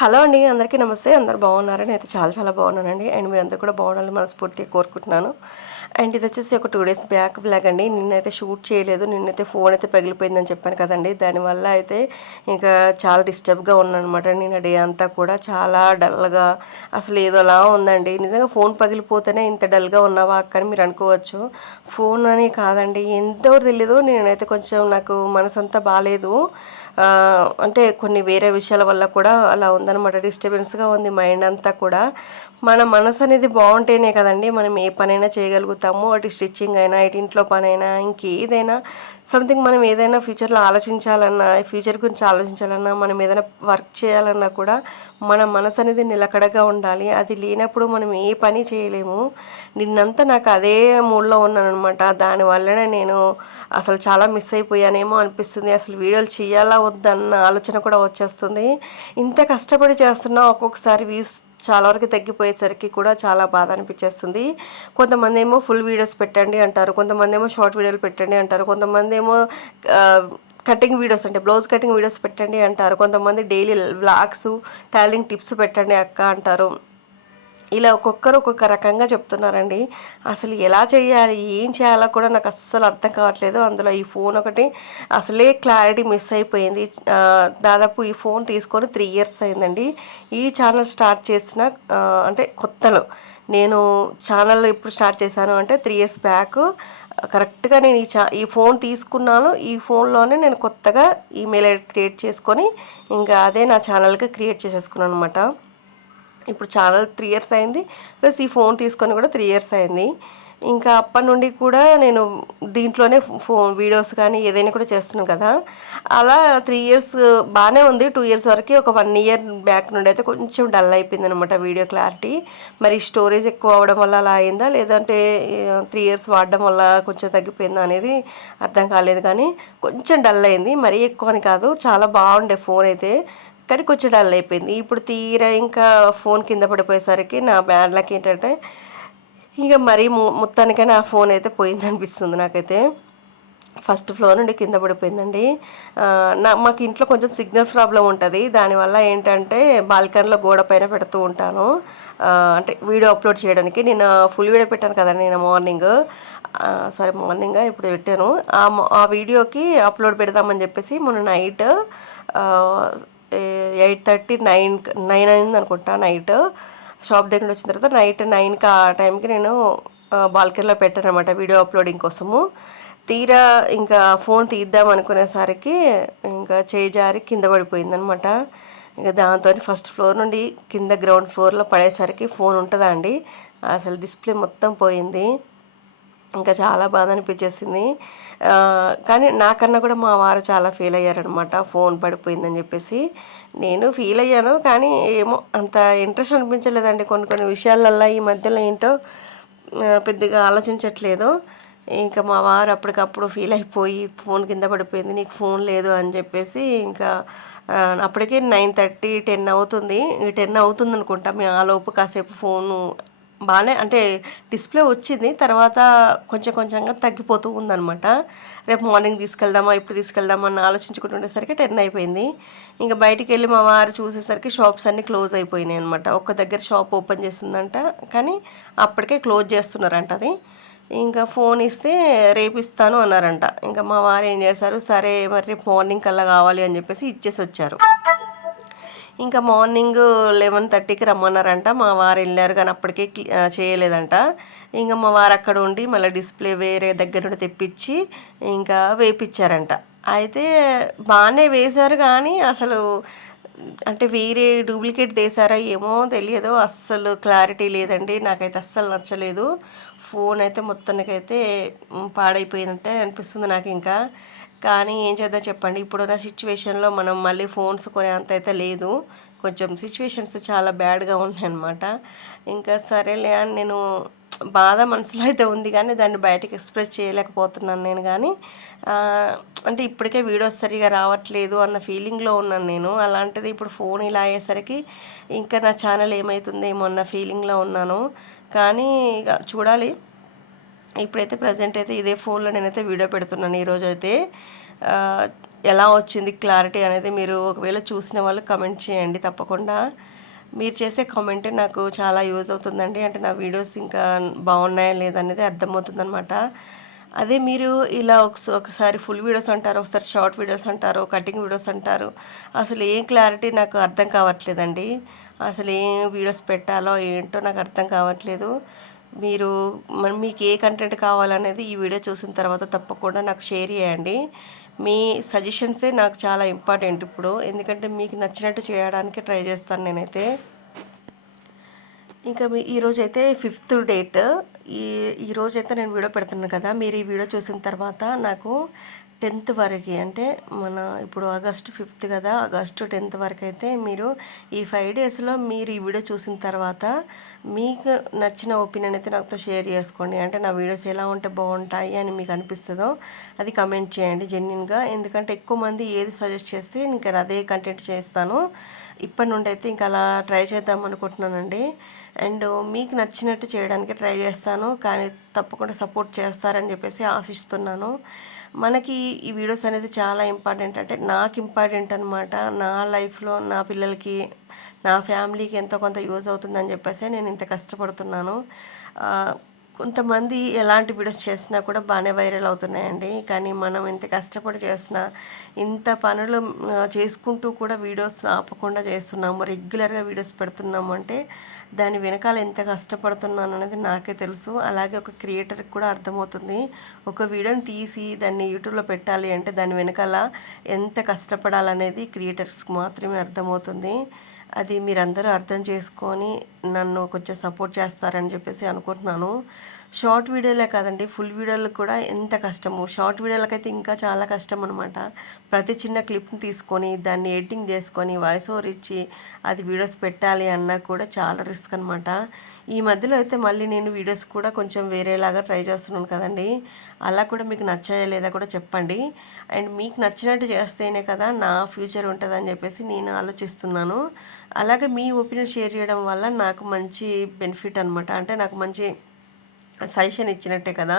Hello అండి అందరికీ నమస్తే. అందరు బాగున్నారని అయితే చాలా చాలా బాగున్నానండి. అండ్ మీరు అందరు కూడా బాగుండాలని మనస్ఫూర్తిగా కోరుకుంటున్నాను. అండ్ ఇది వచ్చేసి ఒక టూ డేస్ బ్యాక్ బ్లాక్ అండి. నిన్నైతే షూట్ చేయలేదు. నిన్నైతే ఫోన్ అయితే పగిలిపోయిందని చెప్పాను కదండి. దానివల్ల అయితే ఇంకా చాలా డిస్టర్బ్గా ఉన్నానమాట నిన్న డే అంతా కూడా చాలా డల్గా అసలు ఏదోలా ఉందండి. నిజంగా ఫోన్ పగిలిపోతేనే ఇంత డల్గా ఉన్నావా అక్కని మీరు అనుకోవచ్చు. ఫోన్ అని కాదండి. ఎంతో తెలియదు నేనైతే కొంచెం నాకు మనసంతా బాగాలేదు అంటే కొన్ని వేరే విషయాల వల్ల కూడా అలా ఉందన్నమాట. డిస్టర్బెన్స్గా ఉంది మైండ్ అంతా కూడా. మన మనసు అనేది బాగుంటేనే కదండి మనం ఏ పనైనా చేయగలుగుతాం. చేయగలుగుతాము అటు స్టిచ్చింగ్ అయినా ఇటు ఇంట్లో పనైనా ఇంకేదైనా. సంథింగ్ మనం ఏదైనా ఫ్యూచర్లో ఆలోచించాలన్నా ఫ్యూచర్ గురించి ఆలోచించాలన్నా మనం ఏదైనా వర్క్ చేయాలన్నా కూడా మన మనసు అనేది నిలకడగా ఉండాలి. అది లేనప్పుడు మనం ఏ పని చేయలేము. నిన్నంతా నాకు అదే మూడ్లో ఉన్నాను అనమాట దానివల్లనే నేను అసలు చాలా మిస్ అయిపోయానేమో అనిపిస్తుంది. అసలు వీడియోలు చేయాలా వద్దన్న ఆలోచన కూడా వచ్చేస్తుంది. ఇంత కష్టపడి చేస్తున్నా ఒక్కొక్కసారి వ్యూస్ చాలా వరకు తగ్గిపోయేసరికి కూడా చాలా బాధ అనిపించేస్తుంది. కొంతమంది ఏమో ఫుల్ వీడియోస్ పెట్టండి అంటారు కొంతమంది ఏమో షార్ట్ వీడియోలు పెట్టండి అంటారు కొంతమంది ఏమో కటింగ్ వీడియోస్ అంటే బ్లౌజ్ కటింగ్ వీడియోస్ పెట్టండి అంటారు కొంతమంది డైలీ వ్లాగ్స్ టాలింగ్ టిప్స్ పెట్టండి అక్క అంటారు. ఇలా ఒక్కొక్కరు ఒక్కొక్క రకంగా చెప్తున్నారండి. అసలు ఎలా చేయాలి ఏం చేయాలో కూడా నాకు అస్సలు అర్థం కావట్లేదు. అందులో ఈ ఫోన్ ఒకటి అసలే క్లారిటీ మిస్ అయిపోయింది. దాదాపు ఈ ఫోన్ తీసుకొని త్రీ ఇయర్స్ అయిందండి. ఈ ఛానల్ స్టార్ట్ చేసిన అంటే కొత్తలో. నేను ఛానల్ ఎప్పుడు స్టార్ట్ చేశాను అంటే త్రీ ఇయర్స్ బ్యాక్. కరెక్ట్గా నేను ఈ చా ఈ ఫోన్ తీసుకున్నాను. ఈ ఫోన్లోనే నేను కొత్తగా ఈమెయిల్ ఐడి క్రియేట్ చేసుకొని ఇంకా అదే నా ఛానల్కి క్రియేట్ చేసేసుకున్నాను అనమాట ఇప్పుడు చాలా త్రీ ఇయర్స్ అయింది. ప్లస్ ఈ ఫోన్ తీసుకొని కూడా త్రీ ఇయర్స్ అయింది. ఇంకా అప్పటి నుండి కూడా నేను దీంట్లోనే ఫోన్ వీడియోస్ కానీ ఏదైనా కూడా చేస్తున్నాను కదా. అలా త్రీ ఇయర్స్ బాగానే ఉంది. టూ ఇయర్స్ వరకు ఒక వన్ ఇయర్ బ్యాక్ నుండి అయితే కొంచెం డల్ అయిపోయింది అనమాట వీడియో క్లారిటీ మరి స్టోరేజ్ ఎక్కువ అవడం వల్ల అలా అయిందా? లేదంటే త్రీ ఇయర్స్ వాడడం వల్ల కొంచెం తగ్గిపోయిందా అనేది అర్థం కాలేదు కానీ కొంచెం డల్ అయింది. మరీ ఎక్కువ అని కాదు. చాలా బాగుండే ఫోన్ అయితే. కానీ కొంచెం డల్ అయిపోయింది. ఇప్పుడు తీరా ఇంకా ఫోన్ కింద పడిపోయేసరికి నా బ్యాడ్ లక్ ఏంటంటే ఇంకా మరీ మొ- మొత్తానికైనా ఆ ఫోన్ అయితే పోయింది అనిపిస్తుంది నాకైతే. ఫస్ట్ ఫ్లోర్ నుండి కింద పడిపోయిందండి. నా మాకు ఇంట్లో కొంచెం సిగ్నల్ ప్రాబ్లం ఉంటుంది. దానివల్ల ఏంటంటే బాల్కనీలో గోడ పైన పెడుతూ ఉంటాను. అంటే వీడియో అప్లోడ్ చేయడానికి. నేను ఫుల్ వీడియో పెట్టాను కదండి నేను మార్నింగ్. సారీ మార్నింగ్ ఇప్పుడు పెట్టాను. ఆ వీడియోకి అప్లోడ్ పెడదామని చెప్పేసి మొన్న night eight thirty nine nine అయింది అనుకుంటా నైట్. షాప్ దగ్గర వచ్చిన తర్వాత నైట్ నైన్కి ఆ టైంకి నేను బాల్కనీలో పెట్టాను అనమాట వీడియో అప్లోడింగ్ కోసము. తీరా ఇంకా ఫోన్ తీద్దాం అనుకునేసరికి ఇంకా చేయి జారి కింద పడిపోయింది అనమాట ఇంకా దాంతో ఫస్ట్ ఫ్లోర్ నుండి కింద గ్రౌండ్ ఫ్లోర్లో పడేసరికి ఫోన్ ఉంటుందా అండి? అసలు డిస్ప్లే మొత్తం పోయింది. ఇంకా చాలా బాధ అనిపించేసింది. కానీ నాకన్నా కూడా మా వారు చాలా ఫీల్ అయ్యారనమాట ఫోన్ పడిపోయిందని చెప్పేసి. నేను ఫీల్ అయ్యాను కానీ ఏమో అంత ఇంట్రెస్ట్ అనిపించలేదండి. కొన్ని కొన్ని విషయాలల్లో ఈ మధ్యలో ఏంటో పెద్దగా ఆలోచించట్లేదు. ఇంకా మా వారు అప్పటికప్పుడు ఫీల్ అయిపోయి ఫోన్ కింద పడిపోయింది నీకు ఫోన్ లేదు అని చెప్పేసి ఇంకా అప్పటికే నైన్ థర్టీ టెన్ అవుతుంది. టెన్ అవుతుంది అనుకుంటా మేము ఆ లోపు కాసేపు ఫోను బాగానే అంటే డిస్ప్లే వచ్చింది తర్వాత కొంచెం కొంచెంగా తగ్గిపోతూ ఉందనమాట రేపు మార్నింగ్ తీసుకెళ్దామా ఇప్పుడు తీసుకెళ్దామా అని ఆలోచించుకుంటుండేసరికి టెన్ అయిపోయింది. ఇంకా బయటికి వెళ్ళి మా వారు చూసేసరికి షాప్స్ అన్నీ క్లోజ్ అయిపోయినాయి అనమాట ఒక్క దగ్గర షాప్ ఓపెన్ చేస్తుందంట కానీ అప్పటికే క్లోజ్ చేస్తున్నారంట అది. ఇంకా ఫోన్ ఇస్తే రేపు ఇస్తాను అన్నారంట. ఇంకా మా వారు ఏం చేశారు సరే మరి రేపు మార్నింగ్ కల్లా కావాలి అని చెప్పేసి ఇచ్చేసి వచ్చారు. ఇంకా మార్నింగ్ లెవెన్ థర్టీకి రమ్మన్నారంట. మా వారు వెళ్ళారు కానీ అప్పటికే చేయలేదంట. ఇంకా మా వారు అక్కడ ఉండి మళ్ళీ డిస్ప్లే వేరే దగ్గర నుండి తెప్పించి ఇంకా వేపించారంట అయితే బాగానే వేశారు కానీ అసలు అంటే వేరే డూప్లికేట్ తీసారా ఏమో తెలియదు. అస్సలు క్లారిటీ లేదండి. నాకైతే అస్సలు నచ్చలేదు. ఫోన్ అయితే మొత్తానికైతే మ్, పాడైపోయినట్టే అనిపిస్తుంది నాకు ఇంకా. కానీ ఏం చేద్దాం చెప్పండి. ఇప్పుడున్న సిచ్యువేషన్లో మనం మళ్ళీ ఫోన్స్ కొనే అంత అయితే లేదు. కొంచెం సిచ్యువేషన్స్ చాలా బ్యాడ్గా ఉన్నాయన్నమాట. ఇంకా సరేలే అని నేను బాధ మనసులో అయితే ఉంది కానీ దాన్ని బయటకు ఎక్స్ప్రెస్ చేయలేకపోతున్నాను నేను కానీ అంటే ఇప్పటికే వీడియోస్ సరిగా రావట్లేదు అన్న ఫీలింగ్లో ఉన్నాను నేను. అలాంటిది ఇప్పుడు ఫోన్ ఇలా అయ్యేసరికి ఇంకా నా ఛానల్ ఏమవుతుందేమో అన్న ఫీలింగ్లో ఉన్నాను. కానీ ఇక చూడాలి. ఇప్పుడైతే ప్రజెంట్ అయితే ఇదే ఫోన్లో నేనైతే వీడియో పెడుతున్నాను. ఈరోజు అయితే ఎలా వచ్చింది క్లారిటీ అనేది మీరు ఒకవేళ చూసిన వాళ్ళు కమెంట్ చేయండి. తప్పకుండా మీరు చేసే కామెంటే నాకు చాలా యూజ్ అవుతుందండి. అంటే నా వీడియోస్ ఇంకా బాగున్నాయా లేదనేది అర్థమవుతుందనమాట అదే మీరు ఇలా ఒకసారి ఫుల్ వీడియోస్ అంటారు ఒకసారి షార్ట్ వీడియోస్ అంటారు కటింగ్ వీడియోస్ అంటారు. అసలు ఏం క్లారిటీ నాకు అర్థం కావట్లేదండి. అసలు ఏం వీడియోస్ పెట్టాలో ఏంటో నాకు అర్థం కావట్లేదు. మీరు మీకు ఏ కంటెంట్ కావాలనేది ఈ వీడియో చూసిన తర్వాత తప్పకుండా నాకు షేర్ చేయండి. మీ సజెషన్సే నాకు చాలా ఇంపార్టెంట్ ఇప్పుడు. ఎందుకంటే మీకు నచ్చినట్టు చేయడానికి ట్రై చేస్తాను నేనైతే. ఇంకా మీ ఈరోజు అయితే ఫిఫ్త్ డేట్ ఈ ఈరోజైతే నేను వీడియో పెడుతున్నాను కదా. మీరు ఈ వీడియో చూసిన తర్వాత నాకు టెన్త్ వరకు. అంటే మన ఇప్పుడు ఆగస్ట్ ఫిఫ్త్ కదా ఆగస్టు టెన్త్ వరకు అయితే మీరు ఈ ఫైవ్ డేస్లో మీరు ఈ వీడియో చూసిన తర్వాత మీకు నచ్చిన ఒపీనియన్ అయితే నాతో షేర్ చేసుకోండి. అంటే నా వీడియోస్ ఎలా ఉంటే బాగుంటాయి అని మీకు అనిపిస్తుందో అది కమెంట్ చేయండి జెన్యున్గా. ఎందుకంటే ఎక్కువ మంది ఏది సజెస్ట్ చేస్తే ఇంకా అదే కంటెంట్ చేస్తాను. ఇప్పటి నుండి అయితే ఇంకా అలా ట్రై చేద్దాం అనుకుంటున్నానండి. అండ్ మీకు నచ్చినట్టు చేయడానికి ట్రై చేస్తాను. కానీ తప్పకుండా సపోర్ట్ చేస్తారని చెప్పేసి ఆశిస్తున్నాను. మనకి ఈ వీడియోస్ అనేది చాలా ఇంపార్టెంట్. అంటే నాకు ఇంపార్టెంట్ అనమాట నా లైఫ్లో నా పిల్లలకి నా ఫ్యామిలీకి ఎంతో కొంత యూజ్ అవుతుందని చెప్పేసి నేను ఇంత కష్టపడుతున్నాను. కొంతమంది ఎలాంటి వీడియోస్ చేసినా కూడా బాగానే వైరల్ అవుతున్నాయండి. కానీ మనం ఇంత కష్టపడి చేసినా ఇంత పనులు చేసుకుంటూ కూడా వీడియోస్ ఆపకుండా చేస్తున్నాము రెగ్యులర్గా వీడియోస్ పెడుతున్నాము అంటే దాని వెనకాల ఎంత కష్టపడుతున్నాను అనేది నాకే తెలుసు. అలాగే ఒక క్రియేటర్కి కూడా అర్థమవుతుంది. ఒక వీడియోని తీసి దాన్ని యూట్యూబ్లో పెట్టాలి అంటే దాని వెనకాల ఎంత కష్టపడాలనేది క్రియేటర్స్కి మాత్రమే అర్థమవుతుంది. అది మీరందరూ అర్థం చేసుకొని నన్ను కొంచెం సపోర్ట్ చేస్తారని చెప్పేసి అనుకుంటున్నాను. షార్ట్ వీడియోలే కాదండి ఫుల్ వీడియోలకు కూడా ఎంత కష్టము. షార్ట్ వీడియోలకైతే ఇంకా చాలా కష్టం అనమాట ప్రతి చిన్న క్లిప్ని తీసుకొని దాన్ని ఎడిటింగ్ చేసుకొని వాయిస్ ఓవర్ ఇచ్చి అది వీడియోస్ పెట్టాలి అన్నా కూడా చాలా రిస్క్ అనమాట ఈ మధ్యలో అయితే మళ్ళీ నేను వీడియోస్ కూడా కొంచెం వేరేలాగా ట్రై చేస్తున్నాను కదండి. అలా కూడా మీకు నచ్చాయా లేదా కూడా చెప్పండి. అండ్ మీకు నచ్చినట్టు చేస్తేనే కదా నా ఫ్యూచర్ ఉంటుందని చెప్పేసి నేను ఆలోచిస్తున్నాను. అలాగే మీ ఒపీనియన్ షేర్ చేయడం వల్ల నాకు మంచి బెనిఫిట్ అనమాట అంటే నాకు మంచి సజెషన్ ఇచ్చినట్టే కదా.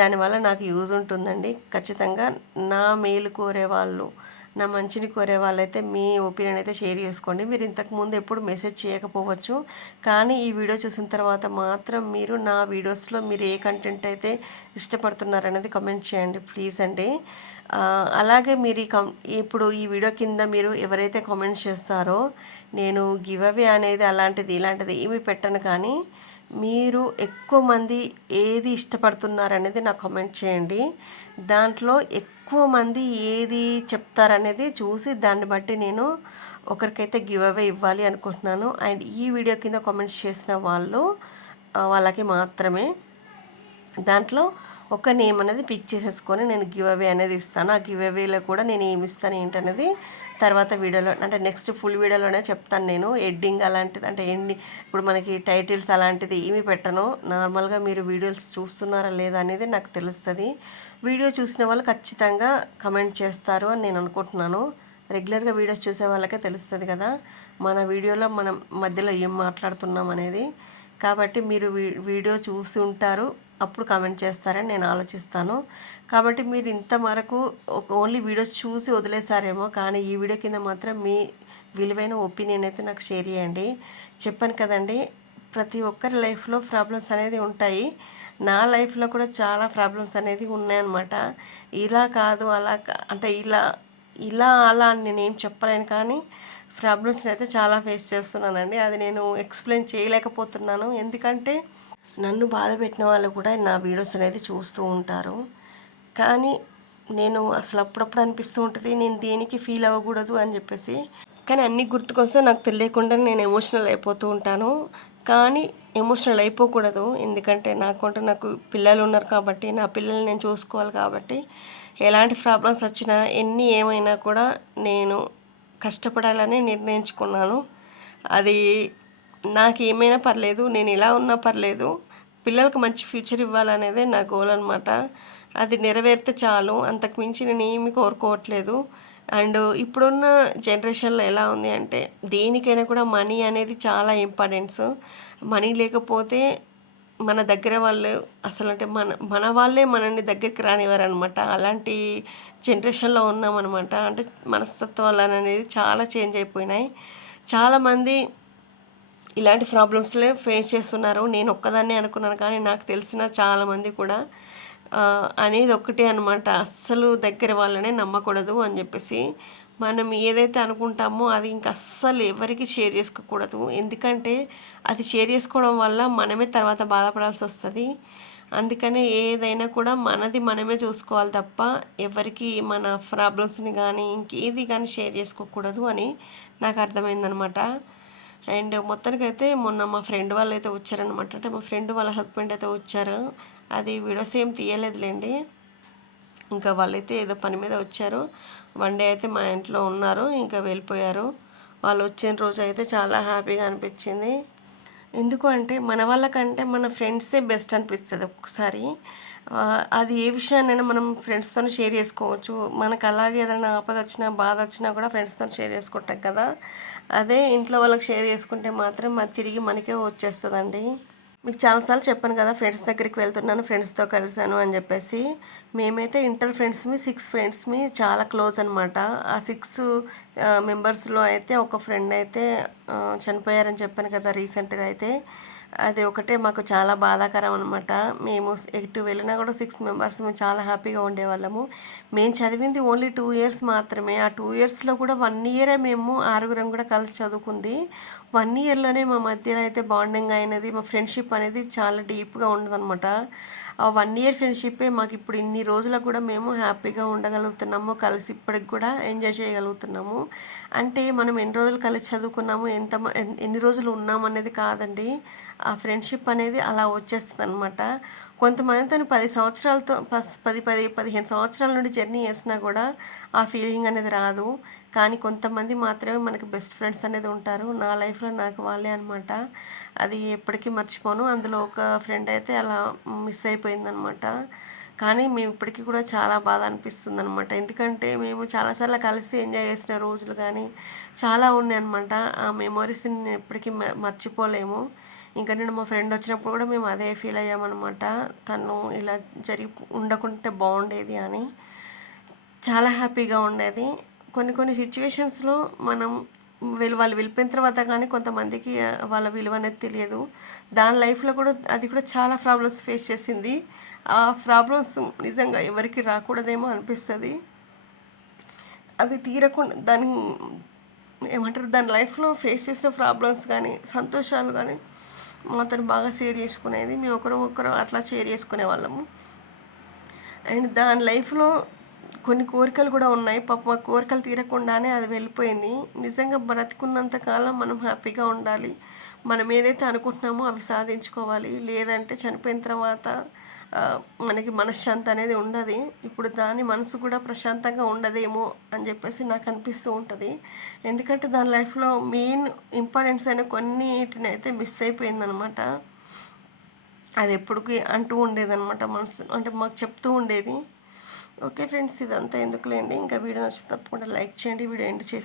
దానివల్ల నాకు యూజ్ ఉంటుందండి. ఖచ్చితంగా నా మేలు కోరే వాళ్ళు నా మంచిని కోరే వాళ్ళైతే మీ ఒపీనియన్ అయితే షేర్ చేసుకోండి. మీరు ఇంతకుముందు ఎప్పుడు మెసేజ్ చేయకపోవచ్చు కానీ ఈ వీడియో చూసిన తర్వాత మాత్రం మీరు నా వీడియోస్లో మీరు ఏ కంటెంట్ అయితే ఇష్టపడుతున్నారనేది కమెంట్ చేయండి ప్లీజ్ అండి. అలాగే మీరు ఈ కం ఇప్పుడు ఈ వీడియో కింద మీరు ఎవరైతే కామెంట్స్ చేస్తారో నేను గివ్ అవే అనేది అలాంటిది ఇలాంటిది ఏమి పెట్టను కానీ మీరు ఎక్కువ మంది ఏది ఇష్టపడుతున్నారనేది నాకు కామెంట్ చేయండి. దాంట్లో ఎక్కువ ఎక్కువ మంది ఏది చెప్తారనేది చూసి దాన్ని బట్టి నేను ఒకరికైతే గివ్ అవే ఇవ్వాలి అనుకుంటున్నాను. అండ్ ఈ వీడియో కింద కామెంట్స్ చేసిన వాళ్ళు వాళ్ళకి మాత్రమే. దాంట్లో ఒక నేమ్ అనేది పిక్ చేసేసుకొని నేను గివ్ అవే అనేది ఇస్తాను. ఆ గివ్ అవేలో కూడా నేను ఏమి ఇస్తాను ఏంటనేది తర్వాత వీడియోలో అంటే నెక్స్ట్ ఫుల్ వీడియోలోనే చెప్తాను నేను. ఎడ్డింగ్ అలాంటిది అంటే ఎండి ఇప్పుడు మనకి టైటిల్స్ అలాంటిది ఏమి పెట్టను. నార్మల్గా మీరు వీడియోస్ చూస్తున్నారా లేదా అనేది నాకు తెలుస్తుంది. వీడియో చూసిన వాళ్ళు ఖచ్చితంగా కమెంట్ చేస్తారు అని నేను అనుకుంటున్నాను. రెగ్యులర్గా వీడియోస్ చూసే వాళ్ళకే తెలుస్తుంది కదా. మన వీడియోలో మనం మధ్యలో ఏం మాట్లాడుతున్నాం అనేది. కాబట్టి మీరు వీ- వీడియో చూసి ఉంటారు. అప్పుడు కామెంట్ చేస్తారని నేను ఆలోచిస్తాను. కాబట్టి మీరు ఇంతవరకు ఒక ఓన్లీ వీడియోస్ చూసి వదిలేసారేమో కానీ ఈ వీడియో కింద మాత్రం మీ విలువైన ఒపీనియన్ అయితే నాకు షేర్ చేయండి. చెప్పాను కదండి ప్రతి ఒక్కరి లైఫ్లో ప్రాబ్లమ్స్ అనేది ఉంటాయి. నా లైఫ్లో కూడా చాలా ప్రాబ్లమ్స్ అనేది ఉన్నాయన్నమాట. ఇలా కాదు అలా అంటే ఇలా ఇలా అలా అని నేను చెప్పలేను కానీ ప్రాబ్లమ్స్ని అయితే చాలా ఫేస్ చేస్తున్నానండి. అది నేను ఎక్స్ప్లెయిన్ చేయలేకపోతున్నాను. ఎందుకంటే నన్ను బాధ పెట్టిన వాళ్ళు కూడా నా వీడియోస్ అనేది చూస్తూ ఉంటారు. కానీ నేను అసలు అప్పుడప్పుడు అనిపిస్తూ ఉంటుంది నేను దేనికి ఫీల్ అవ్వకూడదు అని చెప్పేసి. కానీ అన్నీ గుర్తుకొస్తే నాకు తెలియకుండా నేను ఎమోషనల్ అయిపోతూ ఉంటాను. కానీ ఎమోషనల్ అయిపోకూడదు. ఎందుకంటే నాకంటూ నాకు పిల్లలు ఉన్నారు కాబట్టి నా పిల్లల్ని నేను చూసుకోవాలి కాబట్టి ఎలాంటి ప్రాబ్లమ్స్ వచ్చినా ఎన్ని ఏమైనా కూడా నేను కష్టపడాలని నిర్ణయించుకున్నాను. అది నాకు ఏమైనా పర్లేదు నేను ఇలా ఉన్నా పర్లేదు. పిల్లలకు మంచి ఫ్యూచర్ ఇవ్వాలనేదే నా గోల్ అనమాట అది నెరవేరితే చాలు. అంతకు మించి నేను ఏమి కోరుకోవట్లేదు. అండ్ ఇప్పుడున్న జనరేషన్లో ఎలా ఉంది అంటే దేనికైనా కూడా మనీ అనేది చాలా ఇంపార్టెన్స్ మనీ లేకపోతే మన దగ్గర వాళ్ళు అసలు అంటే మన మన వాళ్ళే మనల్ని దగ్గరికి రానివారు అనమాట అలాంటి జనరేషన్లో ఉన్నామన్నమాట. అంటే మనస్తత్వాలు అనేది చాలా చేంజ్ అయిపోయినాయి. చాలామంది ఇలాంటి ప్రాబ్లమ్స్లే ఫేస్ చేస్తున్నారు. నేను ఒక్కదాన్నే అనుకున్నాను కానీ నాకు తెలిసిన చాలామంది కూడా అనేది ఒక్కటే అనమాట అస్సలు దగ్గర వాళ్ళనే నమ్మకూడదు అని చెప్పేసి మనం ఏదైతే అనుకుంటామో అది ఇంక అస్సలు ఎవరికి షేర్ చేసుకోకూడదు. ఎందుకంటే అది షేర్ చేసుకోవడం వల్ల మనమే తర్వాత బాధపడాల్సి వస్తుంది. అందుకనే ఏదైనా కూడా మనది మనమే చూసుకోవాలి తప్ప ఎవరికి మన ప్రాబ్లమ్స్ని కానీ ఇంకేది కానీ షేర్ చేసుకోకూడదు అని నాకు అర్థమైందనమాట అండ్ మొత్తానికైతే మొన్న మా ఫ్రెండ్ వాళ్ళు అయితే వచ్చారనమాట అంటే మా ఫ్రెండ్ వాళ్ళ హస్బెండ్ అయితే వచ్చారు. అది వీడియోస్ ఏం తీయలేదులేండి. ఇంకా వాళ్ళైతే ఏదో పని మీద వచ్చారు. వన్ డే అయితే మా ఇంట్లో ఉన్నారు. ఇంకా వెళ్ళిపోయారు. వాళ్ళు వచ్చిన రోజు అయితే చాలా హ్యాపీగా అనిపించింది. ఎందుకు అంటే మన వాళ్ళకంటే మన ఫ్రెండ్సే బెస్ట్ అనిపిస్తుంది ఒక్కసారి అది ఏ విషయాన్నైనా మనం ఫ్రెండ్స్తో షేర్ చేసుకోవచ్చు. మనకు అలాగే ఏదైనా ఆపద వచ్చినా బాధ వచ్చినా కూడా ఫ్రెండ్స్తో షేర్ చేసుకుంటాం కదా. అదే ఇంట్లో వాళ్ళకి షేర్ చేసుకుంటే మాత్రం అది తిరిగి మనకే వచ్చేస్తుందండి. మీకు చాలాసార్లు చెప్పాను కదా ఫ్రెండ్స్ దగ్గరికి వెళ్తున్నాను ఫ్రెండ్స్తో కలిసాను అని చెప్పేసి. మేమైతే ఇంటర్ ఫ్రెండ్స్మి సిక్స్ ఫ్రెండ్స్మి చాలా క్లోజ్ అనమాట ఆ సిక్స్ మెంబర్స్లో అయితే ఒక ఫ్రెండ్ అయితే చనిపోయారని చెప్పాను కదా రీసెంట్గా అయితే. అది ఒకటే మాకు చాలా బాధాకరం అనమాట మేము ఎటు వెళ్ళినా కూడా సిక్స్ మెంబర్స్ మేము చాలా హ్యాపీగా ఉండేవాళ్ళము. మేము చదివింది ఓన్లీ టూ ఇయర్స్ మాత్రమే. ఆ టూ ఇయర్స్లో కూడా వన్ ఇయరే మేము ఆరుగురం కూడా కలిసి చదువుకుంది. వన్ ఇయర్లోనే మా మధ్యలో అయితే బాండింగ్ అయినది మా ఫ్రెండ్షిప్ అనేది చాలా డీప్గా ఉండదన్నమాట ఆ వన్ ఇయర్ ఫ్రెండ్షిప్పే మాకు ఇప్పుడు ఇన్ని రోజులకు కూడా మేము హ్యాపీగా ఉండగలుగుతున్నాము కలిసి ఇప్పటికి కూడా ఎంజాయ్ చేయగలుగుతున్నాము. అంటే మనం ఎన్ని రోజులు కలిసి చదువుకున్నాము ఎంత ఎన్ని రోజులు ఉన్నాం అనేది కాదండి. ఆ ఫ్రెండ్షిప్ అనేది అలా వచ్చేస్తుంది అనమాట కొంతమందితో పది సంవత్సరాలతో పది పది పదిహేను సంవత్సరాల నుండి జర్నీ చేసినా కూడా ఆ ఫీలింగ్ అనేది రాదు. కానీ కొంతమంది మాత్రమే మనకి బెస్ట్ ఫ్రెండ్స్ అనేది ఉంటారు. నా లైఫ్లో నాకు వాళ్ళే అనమాట అది ఎప్పటికీ మర్చిపోను. అందులో ఒక ఫ్రెండ్ అయితే అలా మిస్ అయిపోయిందనమాట కానీ మేము ఇప్పటికీ కూడా చాలా బాధ అనిపిస్తుంది అనమాట ఎందుకంటే మేము చాలాసార్లు కలిసి ఎంజాయ్ చేసిన రోజులు కానీ చాలా ఉన్నాయి అనమాట ఆ మెమొరీస్ని నేను ఎప్పటికీ మర్చిపోలేము. ఇంకా నేను మా ఫ్రెండ్ వచ్చినప్పుడు కూడా మేము అదే ఫీల్ అయ్యామన్నమాట. తను ఇలా జరిగి ఉండకుంటే బాగుండేది అని. చాలా హ్యాపీగా ఉండేది. కొన్ని కొన్ని సిచ్యువేషన్స్లో మనం వీళ్ళు వాళ్ళు వెళ్ళిపోయిన తర్వాత కానీ కొంతమందికి వాళ్ళ విలువ అనేది తెలియదు. దాని లైఫ్లో కూడా అది కూడా చాలా ప్రాబ్లమ్స్ ఫేస్ చేసింది. ఆ ప్రాబ్లమ్స్ నిజంగా ఎవరికి రాకూడదేమో అనిపిస్తుంది. అవి తీరకుండా దాని ఏమంటారు దాని లైఫ్లో ఫేస్ చేసిన ప్రాబ్లమ్స్ కానీ సంతోషాలు కానీ మాతో బాగా షేర్ చేసుకునేది. మేము ఒకరు ఒకరు అట్లా షేర్ చేసుకునే వాళ్ళము. అండ్ దాని లైఫ్లో కొన్ని కోరికలు కూడా ఉన్నాయి. పాపం ఆ కోరికలు తీరకుండానే అది వెళ్ళిపోయింది. నిజంగా బ్రతికున్నంత కాలం మనం హ్యాపీగా ఉండాలి. మనం ఏదైతే అనుకుంటున్నామో అవి సాధించుకోవాలి. లేదంటే చనిపోయిన తర్వాత మనకి మనశ్శాంతి అనేది ఉండదు. ఇప్పుడు దాని మనసు కూడా ప్రశాంతంగా ఉండదేమో అని చెప్పేసి నాకు అనిపిస్తూ ఉంటుంది. ఎందుకంటే దాని లైఫ్లో మెయిన్ ఇంపార్టెన్స్ అయిన కొన్నిటిని అయితే మిస్ అయిపోయిందనమాట అది ఎప్పటికీ అంటూ ఉండేదన్నమాట మనసు. అంటే మాకు చెప్తూ ఉండేది. ఓకే ఫ్రెండ్స్ ఇదంతా ఎందుకులేండి? ఇంకా వీడియో నచ్చితే తప్పకుండా లైక్ చేయండి వీడియో ఎండ్ చేసి